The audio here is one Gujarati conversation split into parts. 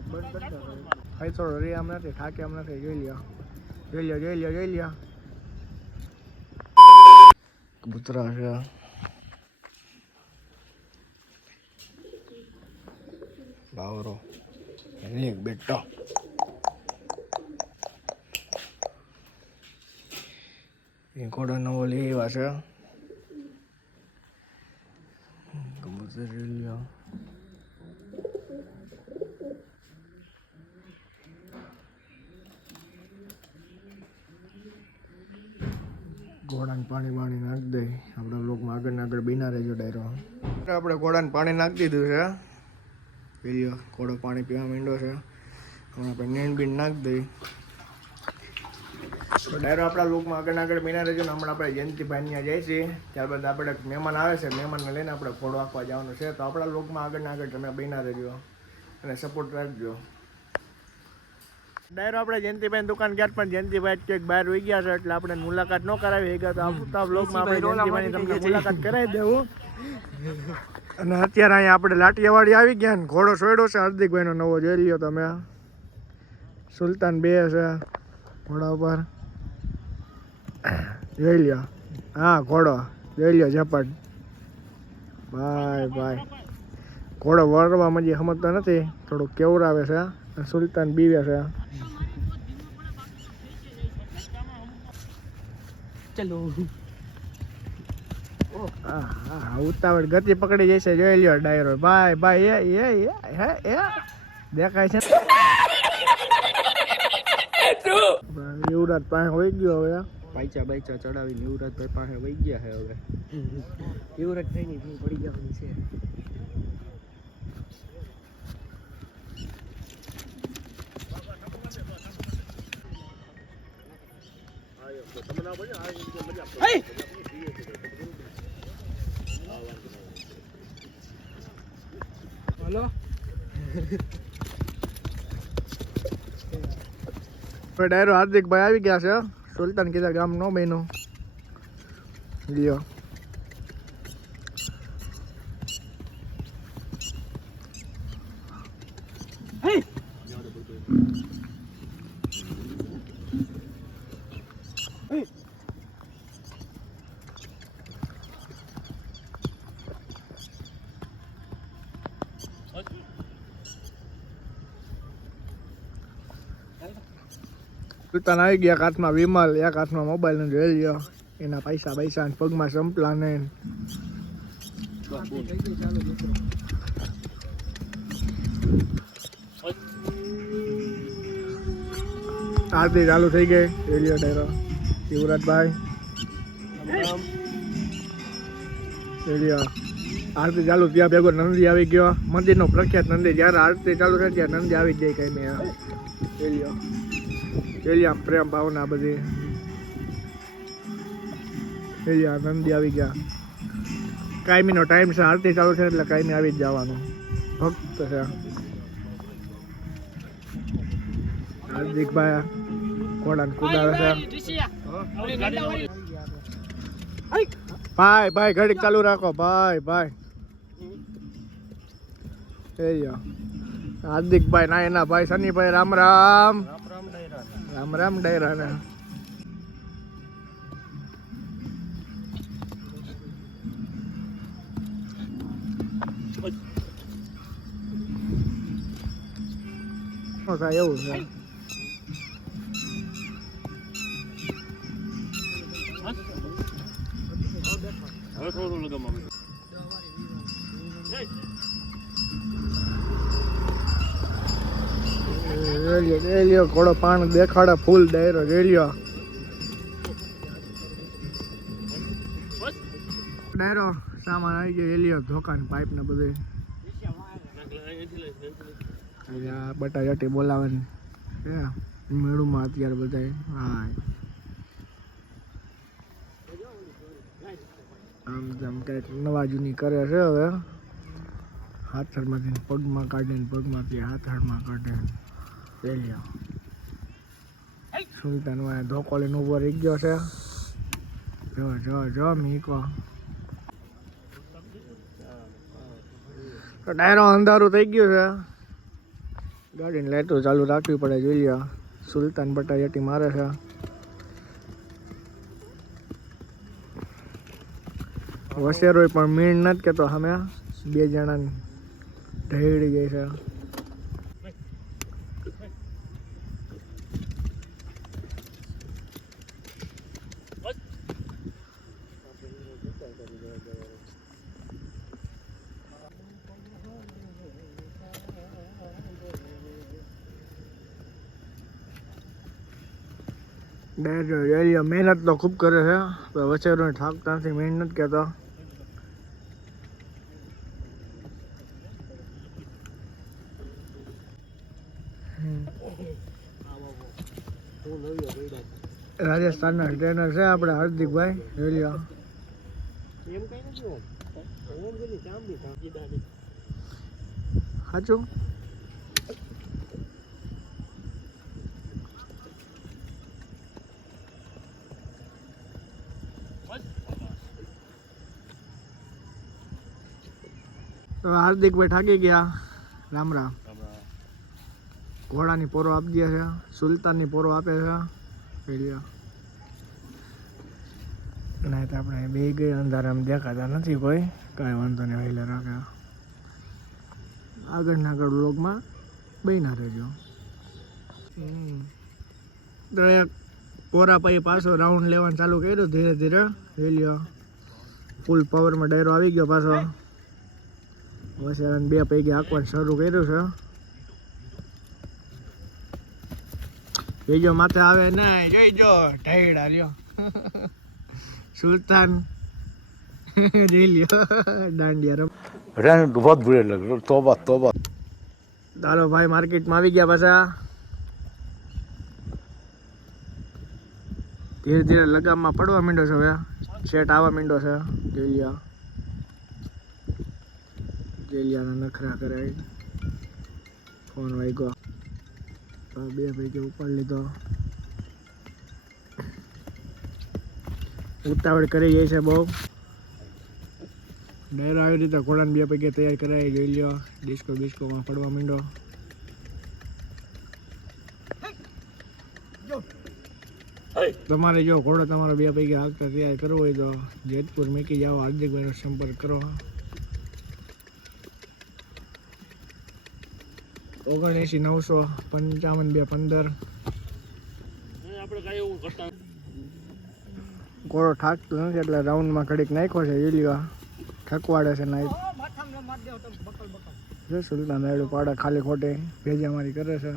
બંધ કરતા ભાઈ થોડો રે આમ નથી થાકે આમ નથી જોઈ લ્યો કબૂતરા છે બાવરો એક બેટો એ ઘોડો નવો લેવા છે કબૂતર લ્યો ઘોડાને પાણી નાખી દઈ આપણા બ્લોકમાં આગળ બીના રહેજો ડાયરો આપણે ઘોડાને પાણી નાખી દીધું છે પેલો ઘોડો પાણી પીવા માંડ્યો છે હમણાં આપણે નેણ બીન નાખી દઈ તો ડાયરો આપણા બ્લોકમાં આગળ બીના રહેજો ને હમણાં આપણે જયંતિભાઈ ત્યાં જાય છે ત્યારબાદ આપણે મહેમાન આવે છે મહેમાનને લઈને આપણે ઘોડો આપવા જવાનું છે તો આપણા બ્લોકમાં આગળ તમે બીના રહેજો અને સપોર્ટ રાખજો ડાયરો આપણે જયંતિભાઈ દુકાન ગયા પણ જયંતિભાઈ ક્યાંક બહાર વહી ગયા છે એટલે આપણે મુલાકાત ન કરાવી ગયા તો આવતા બ્લોગમાં આપણે જયંતિભાઈની તમને મુલાકાત કરાવી દેવું અને અત્યારે અહીંયા આપણે લાટિયાવાડી આવી ગયા ને ઘોડો સોયડો છે હાર્દિકભાઈનો નવો જોઈ લ્યો તમે સુલતાન 2 છે ઘોડા ઉપર જોઈ લ્યો હા ઘોડો જોઈ લ્યો ઝપટ ભાઈ ઘોડો વળવા મજી સમજતો નથી થોડુંક કેવરાવે છે સુલતાન બીવે છે ચલો ઉતાવળ ગતિ પકડી જશે જોઈ લ્યો ડાયરો ભાઈ એ દેખાય છે યુવરાજ પાસે વહી ગયો હવે બાઈચા ચડાવીને યુવરાજભાઈ પાસે વહી ગયા છે હવે યુવરાજભાઈની ભૂલ પડી જવાની છે હલો ડાયરો હાર્દિકભાઈ આવી ગયા છે સુલતાન કીધા ગામ નો બન્યો લ્યો સુલતાન આવી ગયા હાથમાં વિમલ એક હાથમાં મોબાઈલ ને જોઈ લ્યો એના પૈસા પગમાં સંપલા ને આરતી ચાલુ થઈ ગઈ જોઈ લ્યો ડાયરો યુવરાજભાઈ જોઈ લ્યો આરતી ચાલુ ત્યાં ભેગો નંદી આવી ગયો મંદિરનો પ્રખ્યાત નંદી જ્યારે આરતી ચાલુ થાય ત્યાં નંદી આવી જ જાય કઈ મેં જોઈ લ્યો એલિયા પ્રેમ ભાવના બધી એલિયા નંદી આવી ગયા કાયમીનો ટાઈમ છે આરતી ચાલુ છે એટલે કાયમી આવી જ જવાનું ભક્ત છે હાર્દિકભાઈ ઘોડાને કુદાવે છે ભાઈ ઘડીક ચાલુ રાખો ભાઈ એલિયા હાર્દિકભાઈ ના એના ભાઈ શનિભાઈ રામ ડાયરા ને એવું છે રેલિયો ઘોડો પાણ દેખાડે ફૂલ ડાયરો રેલિયો ડાયરો સામાન આવી ગયો રેલિયો ધોકાન પાઇપ ને બધું બટાટી બોલાવાની મેળુમાં અત્યારે બધા હા આમ તેમ કંઈક નવા જૂની કરે છે હવે હાથળમાંથી પગમાં કાઢે ને પગમાંથી હાથળમાં કાઢે સુલતાન ધોકો લઈને ઉભો રહી ગયો છે જો મીકો તો ડાયરો અંધારું થઈ ગયું છે ગાડીની લાઈટો ચાલુ રાખવી પડે. જોઈ લો સુલતાન બટાયટી મારે છે. વસેરો પણ મીણ નથી કેતો અમે 2 જણાની ઢેડી જાય છે. મહેનત તો ખૂબ કરે છે. વચેરો થાકતા નથી. મહેનત કહેતો રાજસ્થાનના ટ્રેનર છે આપણે હાર્દિકભાઈ. રેલિયા સાચું. તો હાર્દિકભાઈ થાકી ગયા. રામ રામ. ઘોડાની પોરો આપી દે છે. સુલતાનની પોરો આપે છે. ના તો આપણે બે ગઈ અંધારામાં દેખાતા નથી કોઈ. કાંઈ વાંધો નહીં. વહેલા રાખે આગળના આગળ વ્લોગમાં બન્યા રહેજો. દરેક પોરા પછી પાછો રાઉન્ડ લેવાનું ચાલુ કર્યું ધીરે ધીરે. વેલ્યો ફૂલ પાવરમાં ડાયરો આવી ગયો પાછો. વસેરાને 2 પૈકી આંકવાનું શરૂ કર્યું છે. જોઈજો માથે આવે ને. જોઈજો ઢાઈડા લ્યો સુલ્તાન જોઈ લ્યો દાંડિયા રમ. बहुत बुरे लग रहे. तौबा तौबा. ચાલો ભાઈ માર્કેટમાં આવી ગયા પાછા. ધીરે ધીરે લગામમાં પડવા માંડ્યો છે. હવે શેટ આવવા માંડ્યો છે. જેલિયાના નખરા કરે. ફોન વાગ્યો. 2 પૈકી ઉપાડ લીધો. ઉતાવળ કરી જાય છે બહુ. ડાયરો આવી રીતે ઘોડાને 2 પૈકી તૈયાર કરાવી. જોઈ લ્યો ડિસ્કો બિસ્કોમાં પડવા માંડો. તમારે જો ઘોડો તમારો 2 પૈકી હાંકતા તૈયાર કરવો હોય તો જેતપુર મેકી જાઓ. હાર્દિકભાઈનો સંપર્ક કરો. 79,955 ઘોડો થાકતો નથી એટલે રાઉન્ડમાં ઘડીક નાખ્યો છે. યુલિયા થકવાડે છે. નાઈ જો સુલતાન રાયડું પાડે ખાલી ખોટે ભેજામારી કરે છે.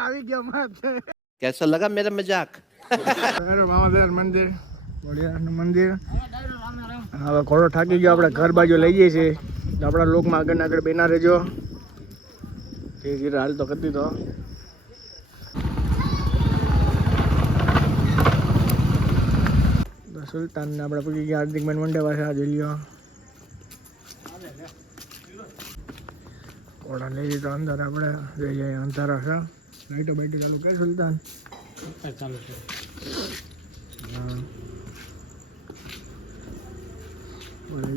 આવી ગયો માથે. कैसा लगा मेरा मजाक? મામાદાર મંદિર વડિયાનું મંદિર. હવે ઘોડો થાકી ગયો. આપણે ઘર બાજુ લઈ જઈએ છીએ. આપણા લોકમાં આગળ આગળ બેના રહેજો. ધીરે ધીરે હાલ તો કરી દીધો. સુલતાન ને આપણે પગી ગયા. હાર્દિકભાઈ મંડે પાસે જોઈ લ્યો. ઘોડા લઈ જઈએ તો અંદર આપણે જઈ જઈએ. અંધારા છે. લાઈટો બાઈટો ચાલુ કરે સુલતાન. ચાલુ છે. હા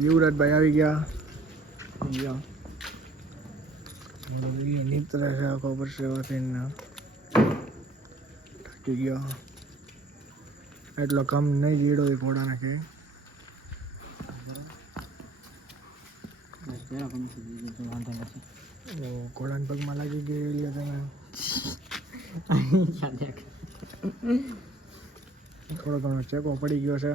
યુવરાજભાઈ આવી ગયા. નીતરે છે આખો પરસેવાથી થાકી ગયો. એટલો કામ નહીં જીડો એ ઘોડાને કે ઘોડાના પગમાં લાગી ગઈ. તમે થોડો ઘણો ચેકો પડી ગયો છે.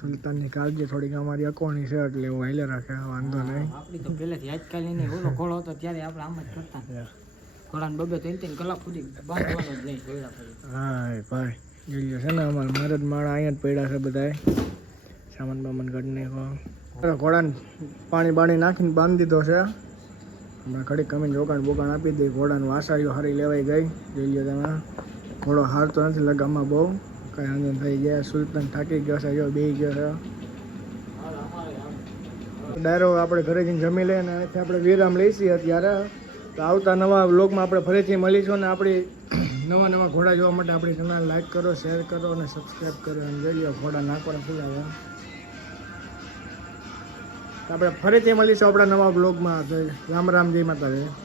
સુલતાનની કાળજી થોડીક અમારી અકોણી છે એટલે એવું હાલે રાખે. વાંધો નહીં. આપણી તો પહેલેથી આજકાલ ઓલો ઘોડો હતો ત્યારે આપણે આમ જ કરતા. ઘોડાને 2-3 કલાક સુધી બાંધવાનો જ નહીં. હા ભાઈ જોઈ છે ને અમારે મારા જ માળા અહીંયા જ પડ્યા છે બધાય. સામાન બામાન કાઢી નાખો. ઘોડાને પાણી બાણી નાખીને બાંધી દીધો છે. હમણાં ઘડી કમીને રોકાણ આપી દઈ. ઘોડાનું વાસાળીઓ હારી લેવાઈ ગઈ. જોઈ લો તમે, ઘોડો હારતો નથી લગામમાં બહુ. કઈ આનંદ થઈ ગયા. સુલતાન થાકી ગયો છે, જો બેસી ગયો છે. ડાયરો આપણે ઘરે જઈને જમી લઈએ અને અહીંથી આપણે વિરામ લઈશી અત્યારે. તો આવતા નવા વ્લોગમાં આપણે ફરીથી મળીશું. અને આપણી નવા ઘોડા જોવા માટે આપણી ચેનલ લાઈક કરો, શેર કરો અને સબસ્ક્રાઈબ કરો. અને જોઈ લો ઘોડા નાખવાના ખુલ્લા. આપણે ફરીથી મળીશું આપણા નવા બ્લોગમાં. રામ રામ, જય માતાજી.